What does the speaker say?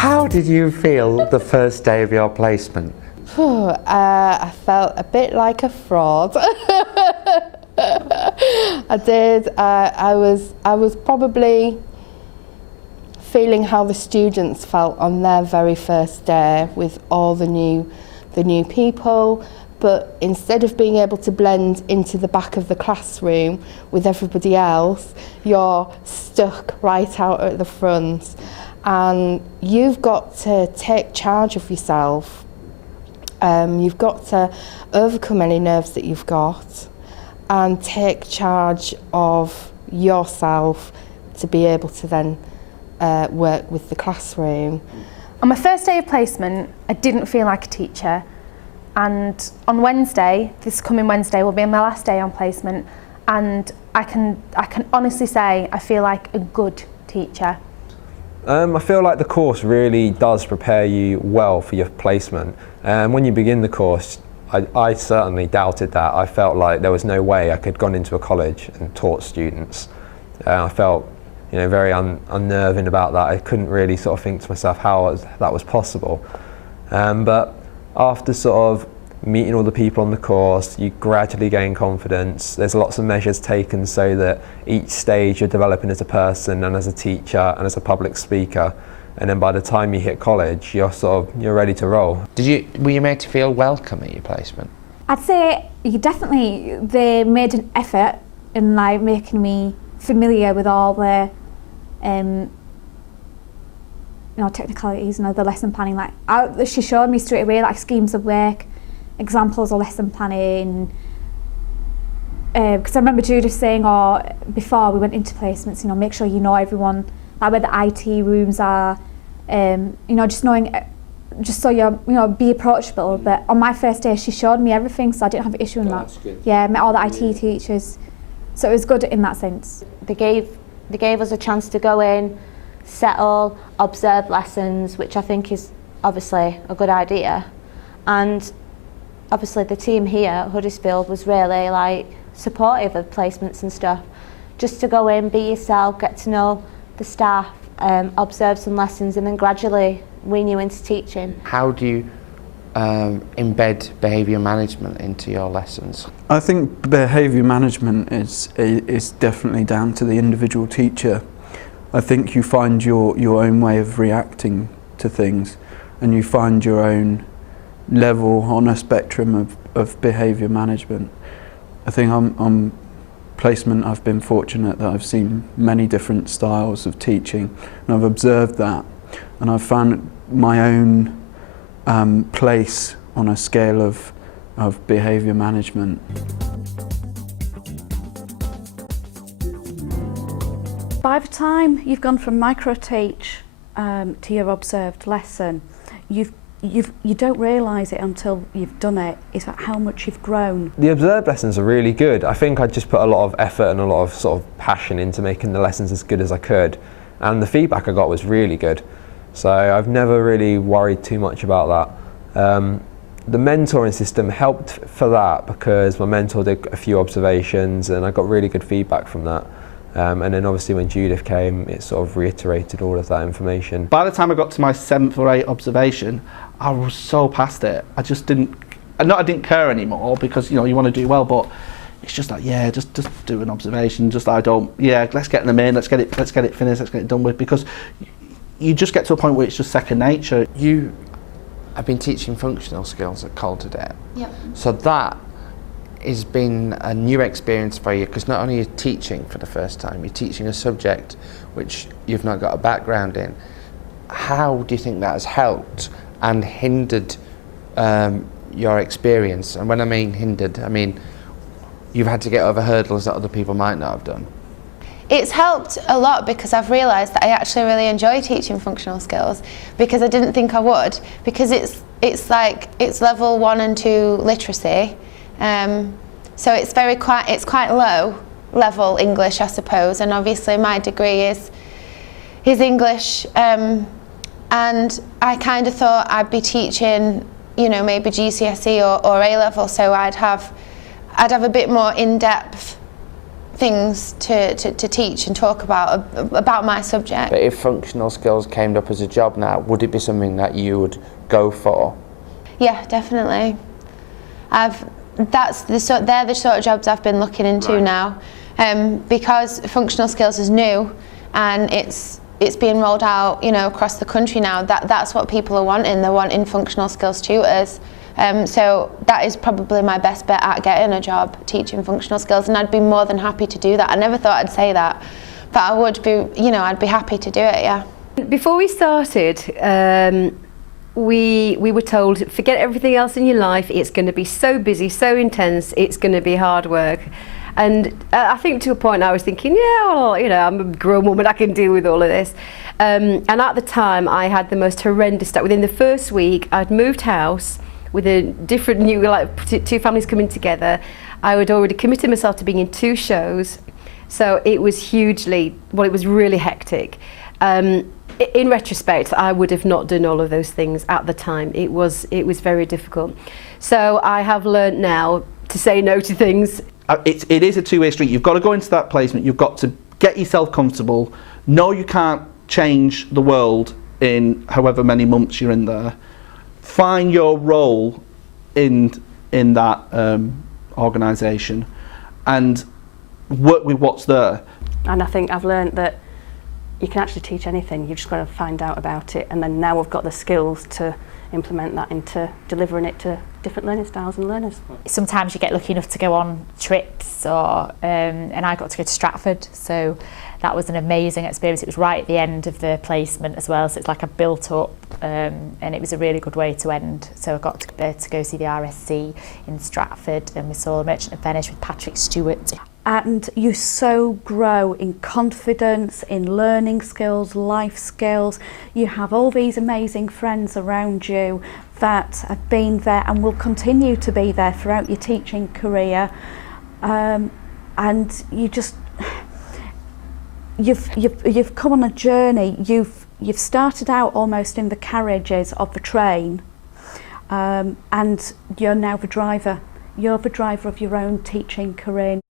How did you feel the first day of your placement? I felt a bit like a fraud. I did. I was probably feeling how the students felt on their very first day with all the new people, but instead of being able to blend into the back of the classroom with everybody else, you're stuck right out at the front, and you've got to take charge of yourself. You've got to overcome any nerves that you've got and take charge of yourself to be able to then work with the classroom. On my first day of placement, I didn't feel like a teacher, and on Wednesday, this coming Wednesday, will be my last day on placement, and I can honestly say I feel like a good teacher. I feel like the course really does prepare you well for your placement. When you begin the course, I certainly doubted that. I felt like there was no way I could have gone into a college and taught students. I felt very unnerving about that. I couldn't really sort of think to myself how that was possible. But after sort of meeting all the people on the course, you gradually gain confidence. There's lots of measures taken so that each stage you're developing as a person and as a teacher and as a public speaker. And then by the time you hit college, you're ready to roll. Were you made to feel welcome at your placement? I'd say they made an effort in like making me familiar with all the technicalities and the lesson planning. She showed me straight away like schemes of work, examples of lesson planning. Because I remember Judith saying, before we went into placements, make sure you know everyone, like where the IT rooms are, just knowing, just so you're, be approachable. But on my first day, she showed me everything, so I didn't have an issue with that. Good. Yeah, I met all the IT teachers, so it was good in that sense. They gave us a chance to go in, settle, observe lessons, which I think is obviously a good idea. And obviously the team here at Huddersfield was really supportive of placements and stuff. Just to go in, be yourself, get to know the staff, observe some lessons, and then gradually wean you into teaching. How do you embed behaviour management into your lessons? I think behaviour management is definitely down to the individual teacher. I think you find your own way of reacting to things, and you find your own level on a spectrum of behaviour management. I think on placement I've been fortunate that I've seen many different styles of teaching, and I've observed that, and I've found my own place on a scale of behaviour management. By the time you've gone from micro-teach to your observed lesson, you don't realise it until you've done it. It's like how much you've grown. The observed lessons are really good. I think I just put a lot of effort and a lot of sort of passion into making the lessons as good as I could, and the feedback I got was really good. So I've never really worried too much about that. The mentoring system helped for that because my mentor did a few observations and I got really good feedback from that. And then obviously when Judith came, it sort of reiterated all of that information. By the time I got to my 7th or 8th observation, I was so past it. I just didn't, I didn't care anymore because you want to do well, but it's just like, yeah, just do an observation. Let's get them in, let's get it finished, let's get it done with, because you just get to a point where it's just second nature. You have been teaching functional skills at Calderdet. Yep. So that has been a new experience for you, because not only are you teaching for the first time, you're teaching a subject which you've not got a background in. How do you think that has helped and hindered your experience? And when I mean hindered, I mean you've had to get over hurdles that other people might not have done. It's helped a lot because I've realised that I actually really enjoy teaching functional skills, because I didn't think I would, because it's level 1 and 2 literacy, so it's quite low level English, I suppose, and obviously my degree is English, and I kind of thought I'd be teaching maybe GCSE or A level, so I'd have a bit more in-depth things to teach and talk about my subject. But if functional skills came up as a job now, would it be something that you would go for? Yeah, definitely. They're the sort of jobs I've been looking into now, because functional skills is new, and it's being rolled out, you know, across the country now. That's what people are wanting. They're wanting functional skills tutors. So that is probably my best bet at getting a job, teaching functional skills, and I'd be more than happy to do that. I never thought I'd say that, but I would be, you know, I'd be happy to do it, yeah. Before we started, we were told, forget everything else in your life, it's going to be so busy, so intense, it's going to be hard work. And I think to a point I was thinking, yeah, well, you know, I'm a grown woman, I can deal with all of this. And at the time I had the most horrendous start. Within the first week I'd moved house with a different new, like two families coming together. I had already committed myself to being in 2 shows. So it was hugely, well, it was really hectic. In retrospect, I would have not done all of those things at the time. It was very difficult. So I have learned now to say no to things. It is a two-way street. You've got to go into that placement. You've got to get yourself comfortable. No, you can't change the world in however many months you're in there. Find your role in that organisation and work with what's there. And I think I've learned that you can actually teach anything. You've just got to find out about it, and then now we've got the skills to implement that into delivering it to different learning styles and learners. Sometimes you get lucky enough to go on trips, or and I got to go to Stratford, so that was an amazing experience. It was right at the end of the placement as well, so it's like a built up, and it was a really good way to end. So I got to go see the RSC in Stratford, and we saw Merchant of Venice with Patrick Stewart. And you so grow in confidence, in learning skills, life skills. You have all these amazing friends around you that have been there and will continue to be there throughout your teaching career. And you just, you've come on a journey. You've started out almost in the carriages of the train, and you're now the driver. You're the driver of your own teaching career.